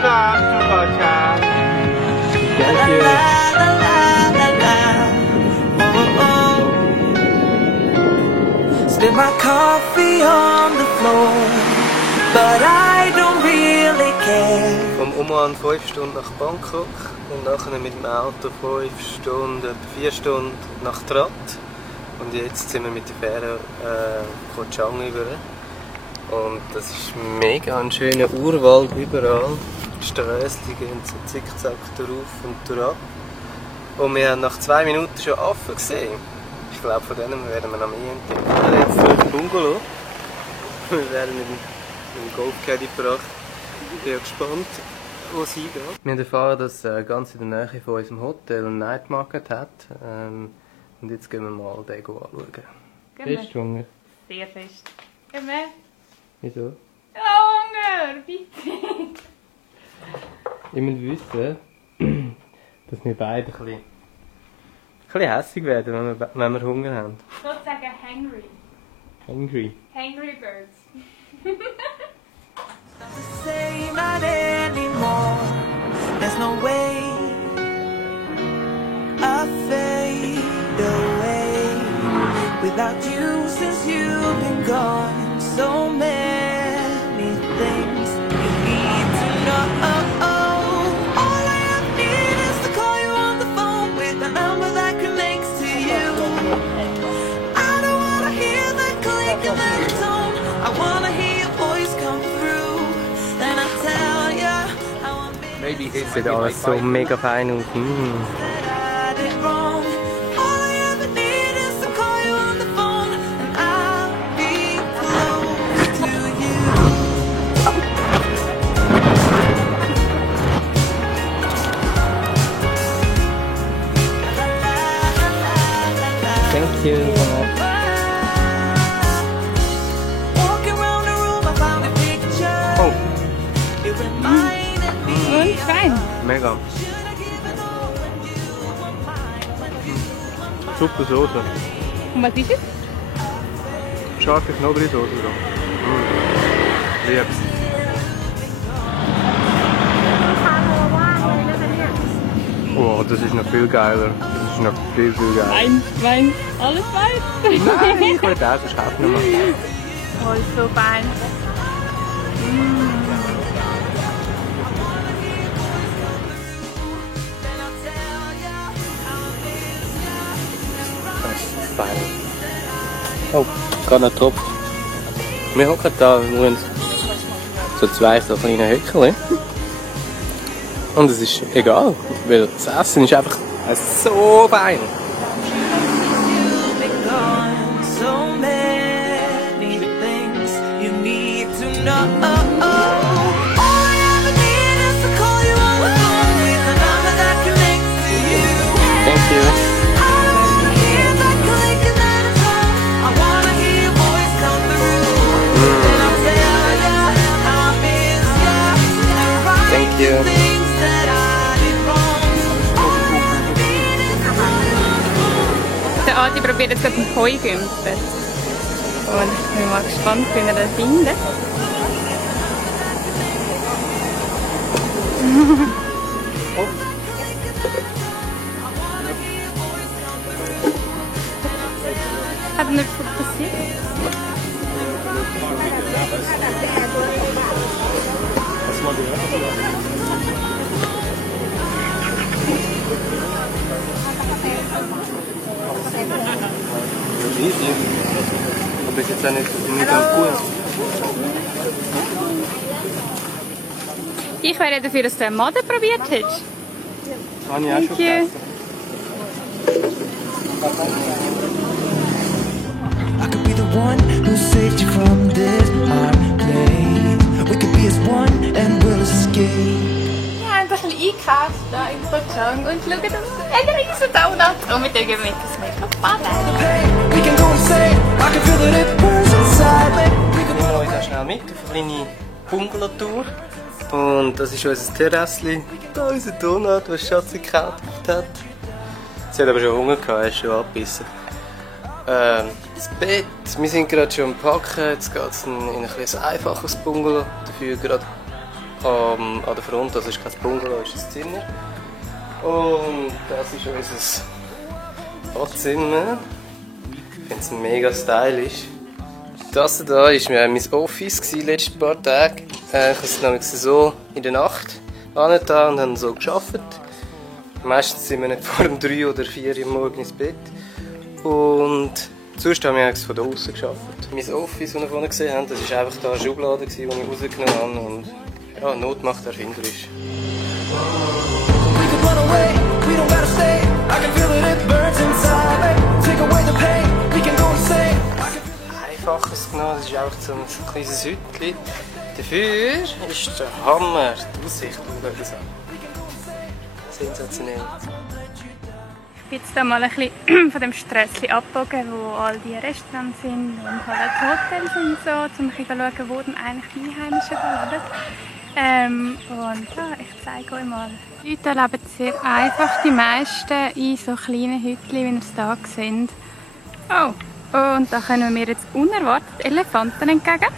Welcome to Koh Chang. Thank you. Spill my coffee on the floor, but I don't really care. Vom Oman 5 Stunden nach Bangkok und nachher mit dem Auto 5 Stunden, 4 Stunden nach Trat. Und jetzt sind wir mit der Fähre Koh Chang über. Und das ist mega ein schöner Urwald überall. Die Straßen gehen so zickzack drauf und drauf. Und wir haben nach 2 Minuten schon Affen gesehen. Ich glaube, von denen werden wir noch mehr entdecken. Wir sind jetzt durch den Bungalow. Wir werden mit dem Golfcaddy gebracht. Ich bin gespannt, wo es hingeht. Wir haben erfahren, dass ganz in der Nähe von unserem Hotel ein Night Market hat. Und jetzt gehen wir mal den anschauen. Fest Hunger? Sehr fest. Gehen wir? Wieso? Hunger, bitte. Ihr müsst wissen, dass wir beide ein bisschen hässig werden, wenn wir Hunger haben. Ich würde sagen hangry. Hungry. Hangry birds. Say not anymore. There's no way I fade away without you since you've been gone. So many things you need to know. All I ever need is to call you on the phone with a number that connects to you. I don't wanna hear that click and that tone. I wanna hear your voice come through. Then I tell ya how I miss you. Es sieht alles so mega fein aus. that I did wrong. All I ever need is to call you on the phone and I'll be close to you. Thank you. Walking around the room, I found a picture. Oh, It reminded me Und fein. mega. should I give it all when you were mine. Super Soße. Und was ist es? Scharfe Knoblauchsoße. Lieb's. Oh, das ist noch viel geiler. Das ist noch viel geiler. Wein, alles Wein. Nein, ich will das, sonst kaufe ich nicht mehr. Oh, ist so fein. Fein. Oh, gerade noch Topf. Wir hocken da übrigens so 2 so kleine Höckchen. Und es ist egal, weil das Essen ist einfach so fein. You've been gone. So many things you need to know. All I ever need is to call you on the phone with a number that connects to you. Thank you. I wanna hear that click and that tone. I wanna hear your voice come through. Then I'll tell ya how I miss ya. And right Thank you. things that I did wrong. All I ever need is to call you on the phone. Der Adi probiert jetzt gerade einen Heugümper. Und ich bin mal gespannt, wie wir das finden. Hat nicht fokussiert. Easy. Aber ist jetzt auch nicht ganz gut. Ich wäre dafür, dass du einen Maden probiert hättest. Habe ich auch schon Thank you. gegessen. I could be the one who saved you from this hard place. We could be as one and we'll escape. Wir haben ein bisschen eingekauft hier in Koh Chang und schauen einen riesen Donut. Und mit dem gehen wir das Make-up Hey, we can go insane. I can feel that it burns inside me. We could Nehmen wir euch auch schnell mit auf eine kleine Bungalow-Tour. Und das ist unser Terrassli. Da unser Donut, den Schatzi gekauft hat. Sie hat aber schon Hunger gehabt, er ist schon abgebissen. Das Bett, wir sind gerade schon am Packen. Jetzt geht es in ein etwas einfaches Bungalow. Dafür gerade an der Front, das ist kein Bungalow, das ist ein Zimmer. Und das ist unser Badzimmer. Ich finde es mega stylisch. Das hier war mein Office die letzten paar Tage. Ich habe es nämlich so in der Nacht angetan und habe so gearbeitet. Meistens sind wir nicht vor um 3 oder 4 Uhr morgens ins Bett. Und sonst haben wir von da außen gearbeitet. Mein Office, das ihr vorhin gesehen habt, das war einfach da eine Schublade, die ich rausgenommen habe. Und ja, Not macht erfinderisch. Einfaches genommen, das ist einfach so ein kleines Hütchen. Dafür ist der Hammer, die Aussicht. Sensationell. Ich bin jetzt hier mal ein bisschen von dem Strösschen abgebogen, wo all die Restaurants sind und halt Hotels und so, um ein bisschen zu schauen, wo denn eigentlich die Einheimischen leben. Und ja, ich zeige euch mal. Die Leute leben sehr einfach, die meisten in so kleinen Hütchen, wie ihr es hier seht. Oh, und da kommen wir jetzt unerwartet Elefanten entgegen.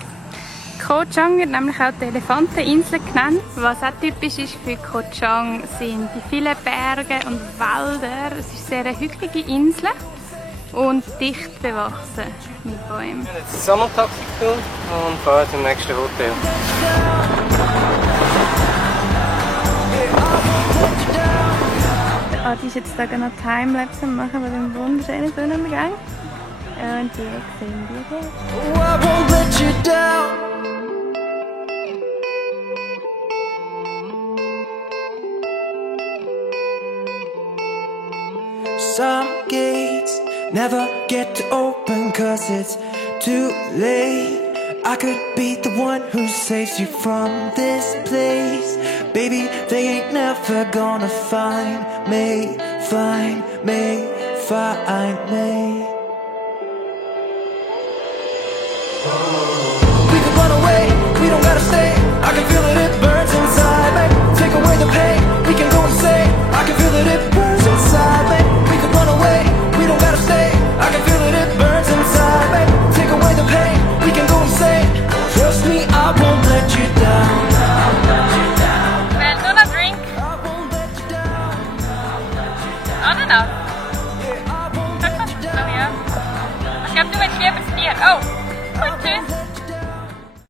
Koh Chang wird nämlich auch die Elefanteninsel genannt. Was auch typisch ist für Koh Chang sind die vielen Berge und Wälder. Es ist eine sehr hügelige Insel und dicht bewachsen mit Bäumen. Wir haben jetzt ein Sammeltaxi gefunden und fahren zum nächsten Hotel. Der Adi ist jetzt da noch Timelapse machen bei dem wunderschönen Sonnenuntergang. Und die sehen wir jetzt. Oh, I won't let you down. Some gates never get to open 'cause it's too late. I could be the one who saves you from this place. Baby, they ain't never gonna find me, find me, find me. We could run away, we don't gotta stay. I can feel it, it burns inside me. Take away the pain.